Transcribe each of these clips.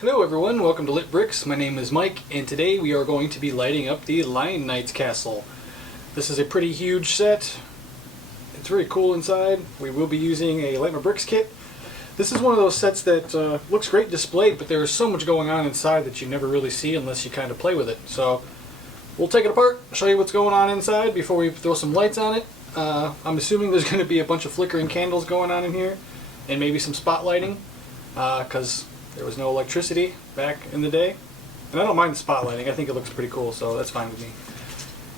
Hello everyone, welcome to Lit Bricks. My name is Mike, and today we are going to be lighting up the Lion Knight's castle. This is a pretty huge set. It's very cool inside. We will be using a Light My Bricks kit. This is one of those sets that looks great displayed, but there's so much going on inside that you never really see unless you kind of play with it. So we'll take it apart, show you what's going on inside before we throw some lights on it. I'm assuming there's going to be a bunch of flickering candles going on in here, and maybe some spotlighting, because there was no electricity back in the day. And I don't mind the spotlighting. I think it looks pretty cool, so that's fine with me.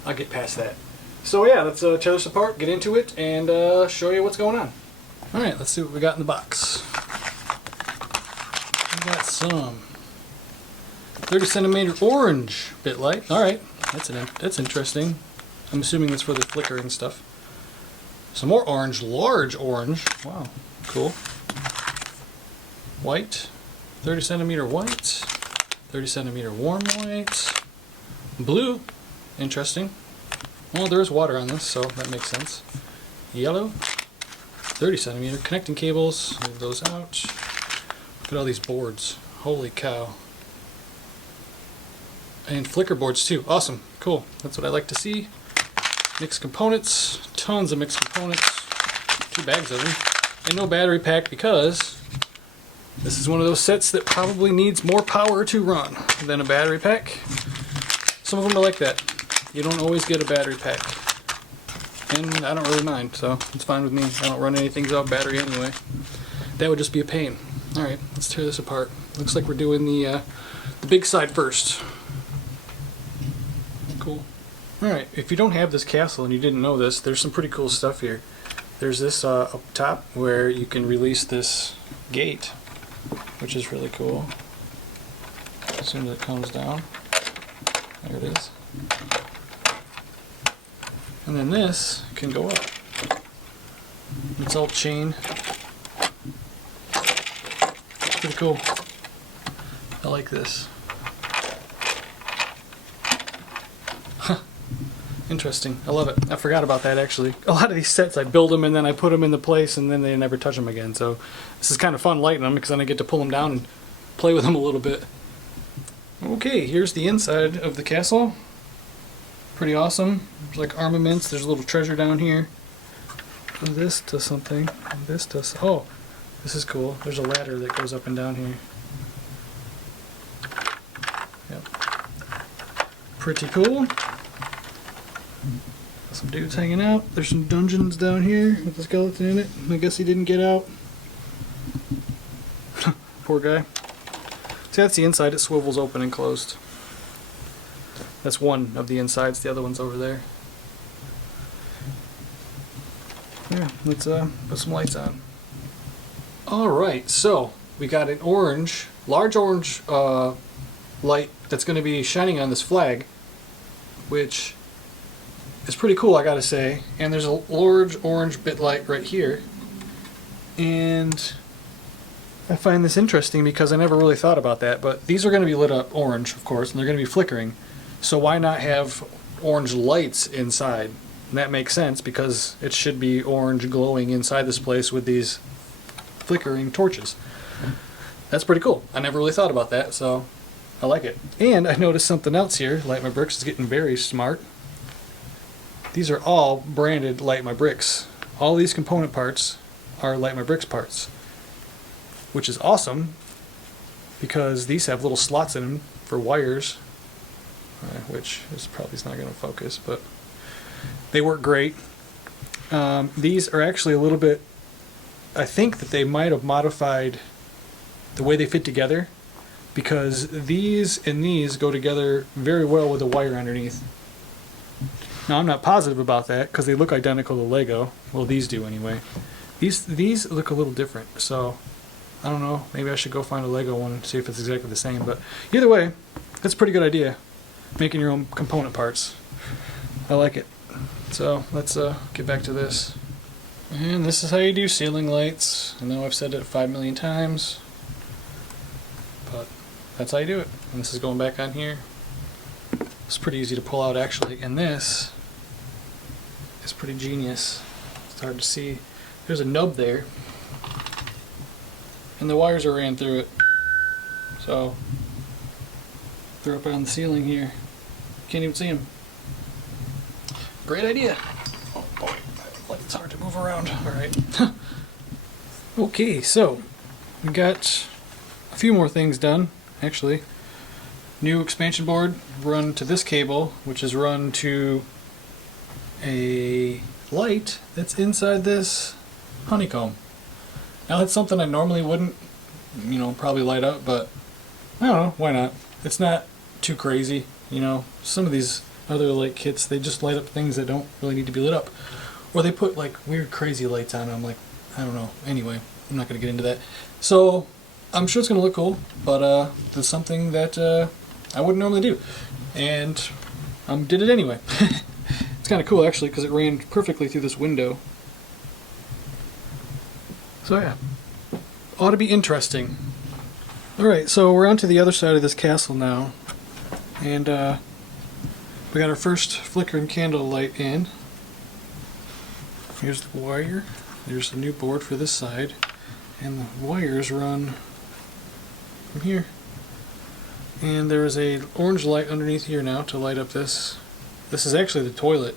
I'll get past that. So yeah, let's tear this apart, get into it, and show you what's going on. Alright, let's see what we got in the box. We got some 30 centimeter orange bit light. Alright, that's interesting. I'm assuming that's for the flickering stuff. Some more orange, large orange. Wow, cool. White. 30 centimeter white, 30 centimeter warm white, blue, interesting. Well, there is water on this, so that makes sense. Yellow, 30 centimeter connecting cables, move those out. Look at all these boards, holy cow. And flicker boards too, awesome, cool, that's what I like to see. Mixed components, tons of mixed components, 2 bags of them, and no battery pack because this is one of those sets that probably needs more power to run than a battery pack. Some of them are like that. You don't always get a battery pack. And I don't really mind, so it's fine with me. I don't run anything without battery anyway. That would just be a pain. Alright, let's tear this apart. Looks like we're doing the big side first. Cool. Alright, if you don't have this castle and you didn't know this, there's some pretty cool stuff here. There's this up top where you can release this gate, which is really cool. As soon as it comes down, there it is. And then this can go up. It's all chain. Pretty cool. I like this. Huh. Interesting. I love it. I forgot about that actually. A lot of these sets I build them and then I put them into place and then they never touch them again. So this is kind of fun lighting them because then I get to pull them down and play with them a little bit. Okay, here's the inside of the castle. Pretty awesome. There's like armaments. There's a little treasure down here. This does something. This does. Oh, this is cool. There's a ladder that goes up and down here. Yep. Pretty cool. Some dudes hanging out. There's some dungeons down here with a skeleton in it. I guess he didn't get out. Poor guy. See, that's the inside. It swivels open and closed. That's one of the insides. The other one's over there. Yeah, let's put some lights on. Alright, so we got an orange, large orange light that's going to be shining on this flag, which it's pretty cool, I gotta say. And there's a large orange bit light right here. And I find this interesting because I never really thought about that, but these are going to be lit up orange, of course, and they're going to be flickering. So why not have orange lights inside? And that makes sense because it should be orange glowing inside this place with these flickering torches. That's pretty cool. I never really thought about that, so I like it. And I noticed something else here. Light My Bricks is getting very smart. These are all branded Light My Bricks. All these component parts are Light My Bricks parts, which is awesome because these have little slots in them for wires, which is probably not going to focus, but they work great. These are actually a little bit, I think that they might have modified the way they fit together because these and these go together very well with the wire underneath. Now I'm not positive about that because they look identical to Lego. Well, these do anyway. These look a little different, so I don't know. Maybe I should go find a Lego one and see if it's exactly the same. But either way, that's a pretty good idea. Making your own component parts. I like it. So let's get back to this. And this is how you do ceiling lights. I know I've said it 5 million times, but that's how you do it. And this is going back on here. It's pretty easy to pull out actually, and this is pretty genius. It's hard to see. There's a nub there, and the wires are ran through it. So they're up on the ceiling here. Can't even see them. Great idea. Oh boy, it's hard to move around. All right. Okay, so we got a few more things done, actually. New expansion board run to this cable, which is run to a light that's inside this honeycomb. Now that's something I normally wouldn't, probably light up, but I don't know, why not? It's not too crazy, Some of these other light kits, they just light up things that don't really need to be lit up. Or they put like weird crazy lights on them, like, I don't know. Anyway, I'm not going to get into that. So, I'm sure it's going to look cool, but it's something that I wouldn't normally do. And did it anyway. It's kind of cool actually, because it ran perfectly through this window. So yeah, ought to be interesting. Alright, so we're on to the other side of this castle now. And we got our first flickering candle light in. Here's the wire. There's the new board for this side. And the wires run from here. And there's a orange light underneath here now to light up this. This is actually the toilet,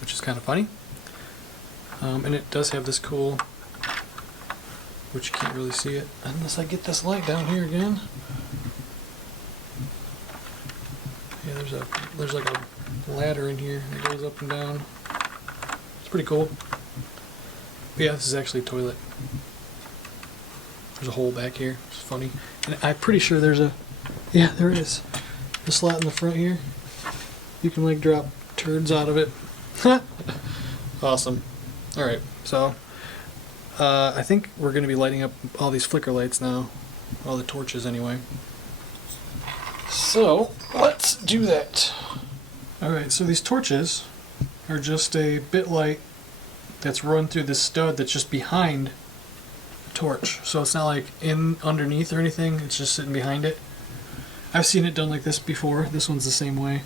which is kind of funny. And it does have this cool, which you can't really see it unless I get this light down here again. Yeah, there's like a ladder in here that goes up and down. It's pretty cool. But yeah, this is actually a toilet. There's a hole back here. It's funny. And I'm pretty sure there's a... Yeah, there is. The slot in the front here. You can like drop turds out of it. Awesome. Alright, so... I think we're going to be lighting up all these flicker lights now. All the torches anyway. So, let's do that. Alright, so these torches are just a bit light that's run through this stud that's just behind the torch. So it's not like underneath or anything, it's just sitting behind it. I've seen it done like this before. This one's the same way.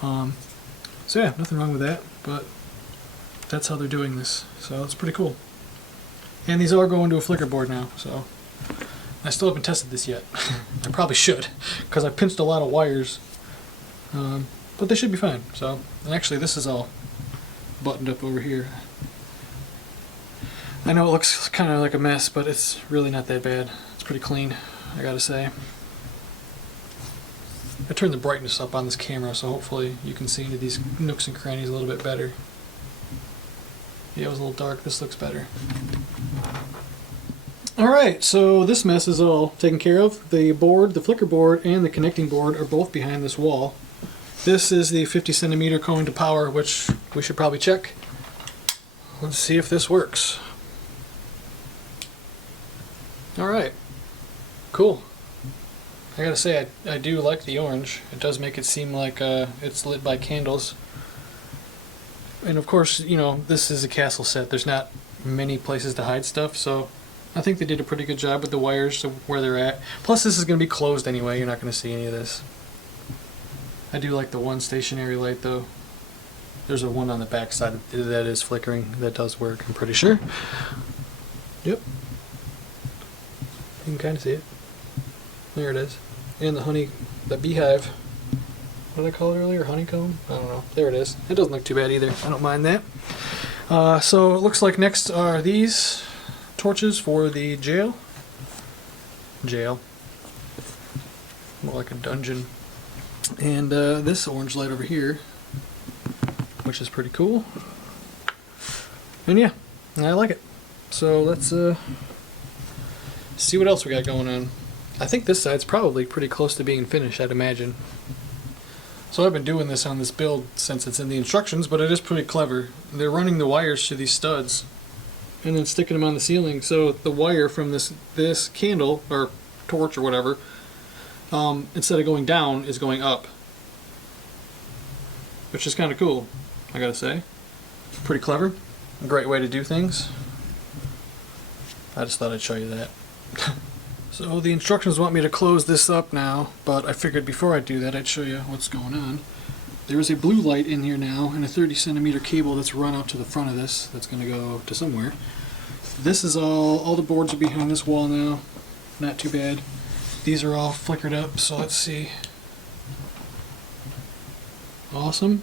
So yeah, nothing wrong with that, but that's how they're doing this. So it's pretty cool. And these are going to a flicker board now, so I still haven't tested this yet. I probably should, because I pinched a lot of wires. But they should be fine. So, and actually this is all buttoned up over here. I know it looks kind of like a mess, but it's really not that bad. It's pretty clean, I gotta say. I turned the brightness up on this camera, so hopefully you can see into these nooks and crannies a little bit better. Yeah, it was a little dark. This looks better. Alright, so this mess is all taken care of. The board, the flicker board, and the connecting board are both behind this wall. This is the 50 centimeter going to power, which we should probably check. Let's see if this works. Alright, cool. I gotta say, I do like the orange. It does make it seem like it's lit by candles. And of course, this is a castle set. There's not many places to hide stuff, so I think they did a pretty good job with the wires to where they're at. Plus, this is going to be closed anyway. You're not going to see any of this. I do like the one stationary light, though. There's a one on the back side that is flickering. That does work, I'm pretty sure. Yep. You can kind of see it. There it is. And the beehive. What did I call it earlier? Honeycomb? I don't know. There it is. It doesn't look too bad either. I don't mind that. So it looks like next are these torches for the jail. More like a dungeon. And this orange light over here, which is pretty cool. And yeah, I like it. So let's see what else we got going on. I think this side's probably pretty close to being finished, I'd imagine. So I've been doing this on this build since it's in the instructions, but it is pretty clever. They're running the wires to these studs and then sticking them on the ceiling, so the wire from this candle or torch or whatever, instead of going down, is going up, which is kind of cool, I gotta say. Pretty clever. A great way to do things. I just thought I'd show you that. So the instructions want me to close this up now, but I figured before I do that I'd show you what's going on. There is a blue light in here now and a 30 centimeter cable that's run out to the front of this that's going to go to somewhere. This is all the boards are behind this wall now. not too bad. These are all flickered up, so let's see. Awesome.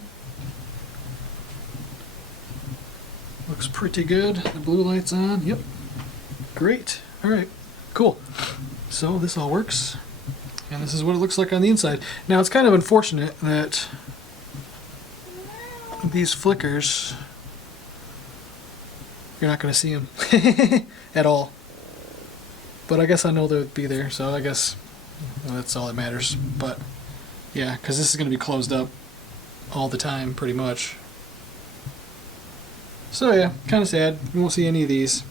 Looks pretty good. The blue light's on. Yep. Great. Alright. Cool. So this all works. And this is what it looks like on the inside. Now it's kind of unfortunate that these flickers, you're not going to see them at all. But I guess I know they would be there, so I guess that's all that matters. But yeah, because this is going to be closed up all the time, pretty much. So yeah, kind of sad. You won't see any of these.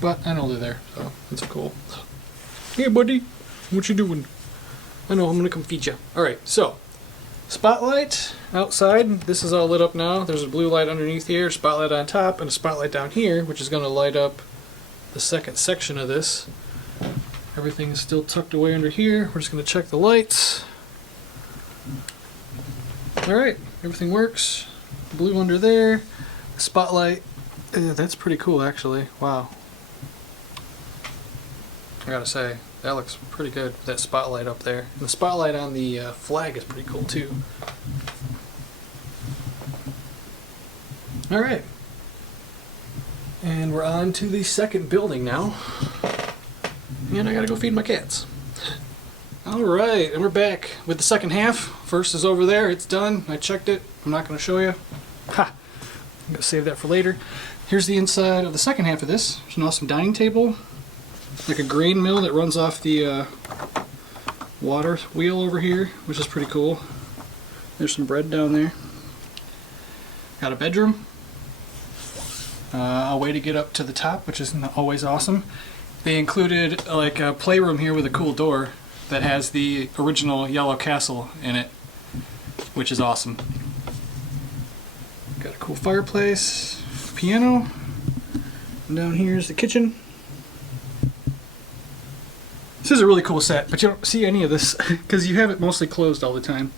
But I know they're there, so that's cool. Hey buddy, what you doing? I know, I'm gonna come feed you. Alright, so spotlight outside. This is all lit up now. There's a blue light underneath here, spotlight on top, and a spotlight down here, which is gonna light up the second section of this. Everything is still tucked away under here. We're just gonna check the lights. Alright, everything works. Blue under there. Spotlight. That's pretty cool actually. Wow. I gotta say, that looks pretty good, that spotlight up there. And the spotlight on the flag is pretty cool too. Alright. And we're on to the second building now. And I gotta go feed my cats. Alright, and we're back with the second half. First is over there, it's done. I checked it. I'm not gonna show you. Ha! I'm gonna save that for later. Here's the inside of the second half of this. There's an awesome dining table. Like a grain mill that runs off the water wheel over here, which is pretty cool. There's some bread down there. Got a bedroom. A way to get up to the top, which is always awesome. They included like a playroom here with a cool door that has the original yellow castle in it, which is awesome. Got a cool fireplace, piano. And down here is the kitchen. This is a really cool set, but you don't see any of this because you have it mostly closed all the time.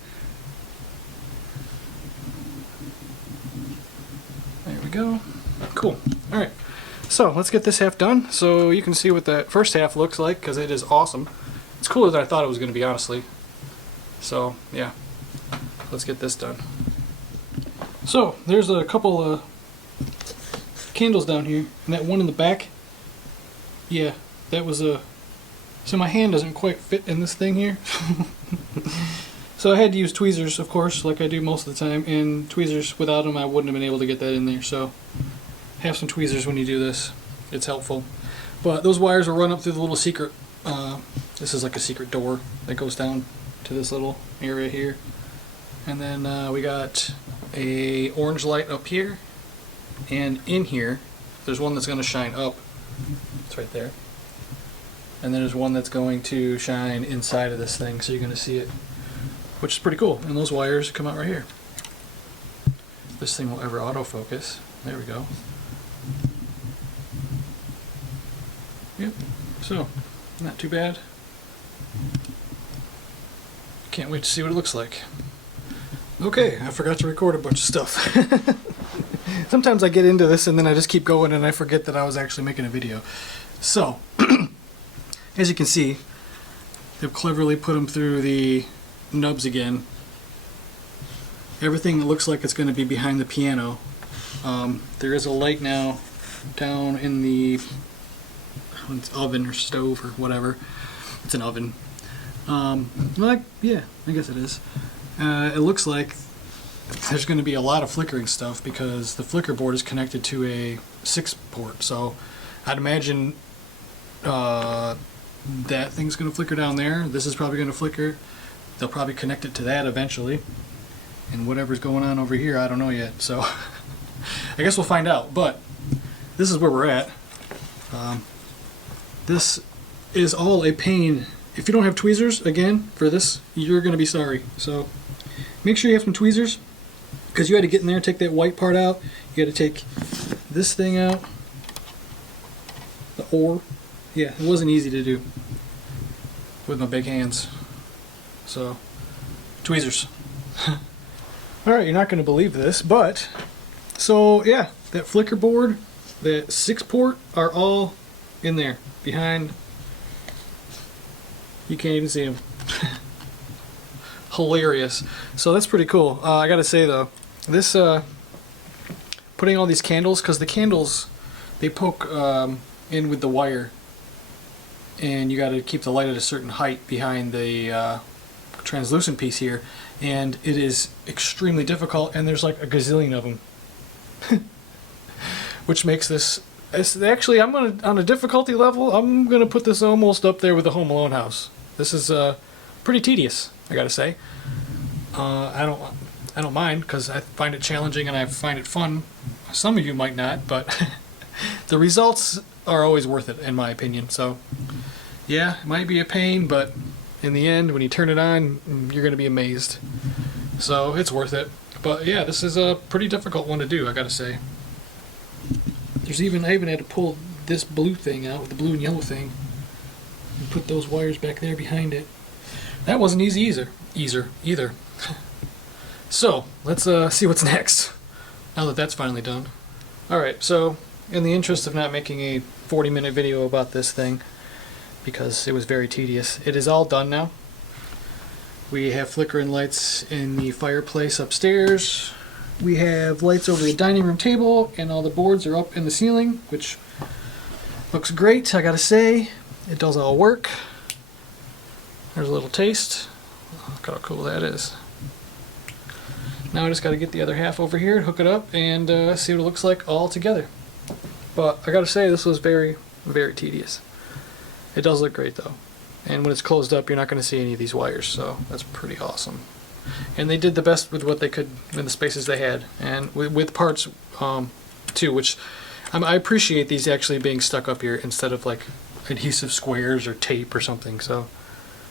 There we go. Cool. Alright, so let's get this half done so you can see what that first half looks like, because it is awesome. It's cooler than I thought it was going to be, honestly. So, yeah. Let's get this done. So, there's a couple of candles down here, and that one in the back, yeah, that was a... So my hand doesn't quite fit in this thing here. So I had to use tweezers, of course, like I do most of the time, and tweezers, without them I wouldn't have been able to get that in there, so have some tweezers when you do this. It's helpful. But those wires will run up through the little secret, this is like a secret door that goes down to this little area here. And then we got a orange light up here, and in here there's one that's going to shine up. It's right there. And then there's one that's going to shine inside of this thing, so you're going to see it, which is pretty cool. And those wires come out right here. If this thing will ever autofocus. There we go. Yep. So, not too bad. Can't wait to see what it looks like. Okay, I forgot to record a bunch of stuff. Sometimes I get into this and then I just keep going and I forget that I was actually making a video. So, as you can see, they've cleverly put them through the nubs again. Everything looks like it's going to be behind the piano. There is a light now down in the oven or stove or whatever. It's an oven. Like, yeah, I guess it is. It looks like there's going to be a lot of flickering stuff because the flicker board is connected to a 6-port. So I'd imagine that thing's going to flicker down there. This is probably going to flicker. They'll probably connect it to that eventually. And whatever's going on over here, I don't know yet. So I guess we'll find out. But this is where we're at. This is all a pain. If you don't have tweezers, again, for this, you're going to be sorry. So make sure you have some tweezers, because you had to get in there and take that white part out. You got to take this thing out. The ore. Yeah, it wasn't easy to do with my big hands. So, tweezers. Alright, you're not going to believe this, but, so yeah, that flicker board, that 6-port are all in there, behind You can't even see them. Hilarious. So that's pretty cool. I gotta say though, this putting all these candles, because the candles, they poke in with the wire, and you got to keep the light at a certain height behind the translucent piece here, and it is extremely difficult, and there's like a gazillion of them. Which makes this, actually, on a difficulty level, I'm gonna put this almost up there with the Home Alone house. This is pretty tedious, I gotta say. I don't mind, because I find it challenging and I find it fun. Some of you might not, but the results are always worth it, in my opinion. So yeah, it might be a pain, but in the end, when you turn it on, you're going to be amazed. So it's worth it. But yeah, this is a pretty difficult one to do, I gotta say. I even had to pull this blue thing out, with the blue and yellow thing, and put those wires back there behind it. That wasn't easy either. So let's see what's next, now that that's finally done. Alright, so in the interest of not making a 40-minute video about this thing, because it was very tedious, it is all done now. We have flickering lights in the fireplace upstairs. We have lights over the dining room table, and all the boards are up in the ceiling, which looks great, I gotta say. It does all work. There's a little taste. Look how cool that is. Now I just got to get the other half over here and hook it up and see what it looks like all together. But I got to say, this was very, very tedious. It does look great though. And when it's closed up, you're not going to see any of these wires, so that's pretty awesome. And they did the best with what they could in the spaces they had, and with parts too, which I appreciate these actually being stuck up here instead of like adhesive squares or tape or something, so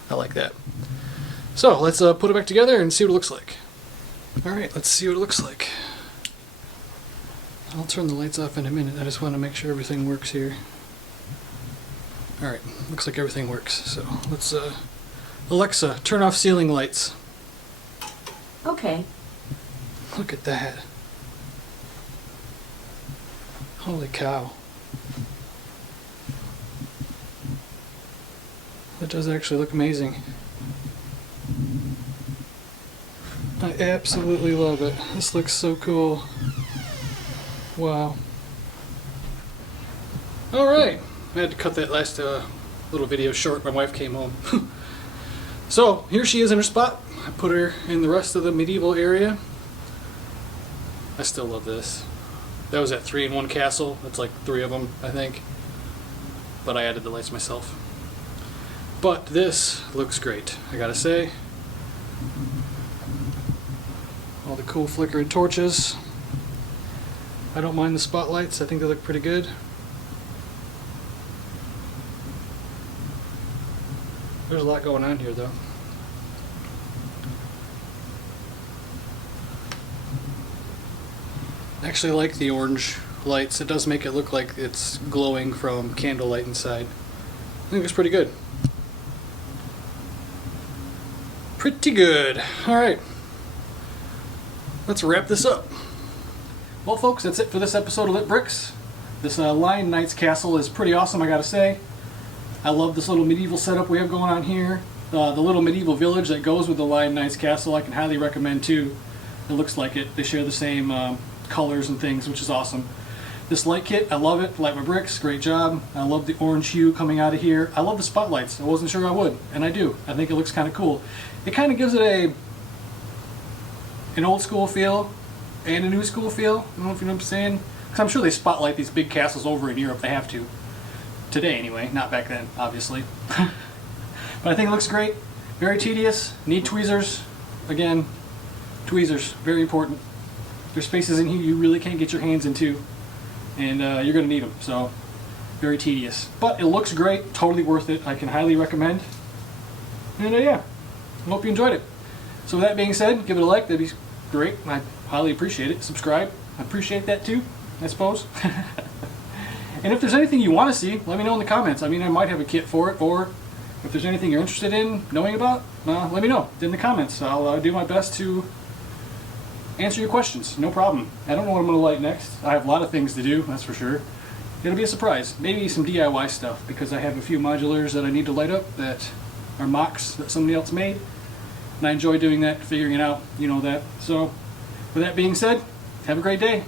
I like that. So let's put it back together and see what it looks like. Alright, let's see what it looks like. I'll turn the lights off in a minute. I just want to make sure everything works here. Alright, looks like everything works. So let's, Alexa, turn off ceiling lights. Okay. Look at that. Holy cow. That does actually look amazing. I absolutely love it. This looks so cool. Wow. Alright. I had to cut that last little video short. My wife came home. So, here she is in her spot. I put her in the rest of the medieval area. I still love this. That was that 3-in-1 castle. That's like 3 of them, I think. But I added the lights myself. But this looks great, I gotta say. All the cool flickering torches. I don't mind the spotlights. I think they look pretty good. There's a lot going on here though. I actually like the orange lights. It does make it look like it's glowing from candlelight inside. I think it's pretty good. Pretty good. Alright. Let's wrap this up. Well folks, that's it for this episode of Lit Bricks. This Lion Knight's castle is pretty awesome, I gotta say. I love this little medieval setup we have going on here. The little medieval village that goes with the Lion Knight's castle I can highly recommend too. It looks like it. They share the same colors and things, which is awesome. This light kit, I love it. Light my bricks, great job. I love the orange hue coming out of here. I love the spotlights. I wasn't sure I would, and I do. I think it looks kind of cool. It kind of gives it an old school feel and a new school feel. I don't know if you know what I'm saying. Because I'm sure they spotlight these big castles over in Europe. They have to. Today anyway, not back then, obviously. But I think it looks great. Very tedious. Need tweezers. Again, tweezers, very important. There's spaces in here you really can't get your hands into, and you're going to need them. So, very tedious. But it looks great. Totally worth it. I can highly recommend. And yeah, I hope you enjoyed it. So with that being said, give it a like. That'd be great. I highly appreciate it. Subscribe. I appreciate that too, I suppose. And if there's anything you want to see, let me know in the comments. I mean, I might have a kit for it, or if there's anything you're interested in knowing about, let me know in the comments. I'll do my best to answer your questions. No problem. I don't know what I'm going to light next. I have a lot of things to do, that's for sure. It'll be a surprise. Maybe some DIY stuff, because I have a few modulars that I need to light up that are mocks that somebody else made. And I enjoy doing that, figuring it out, you know that. So with that being said, have a great day.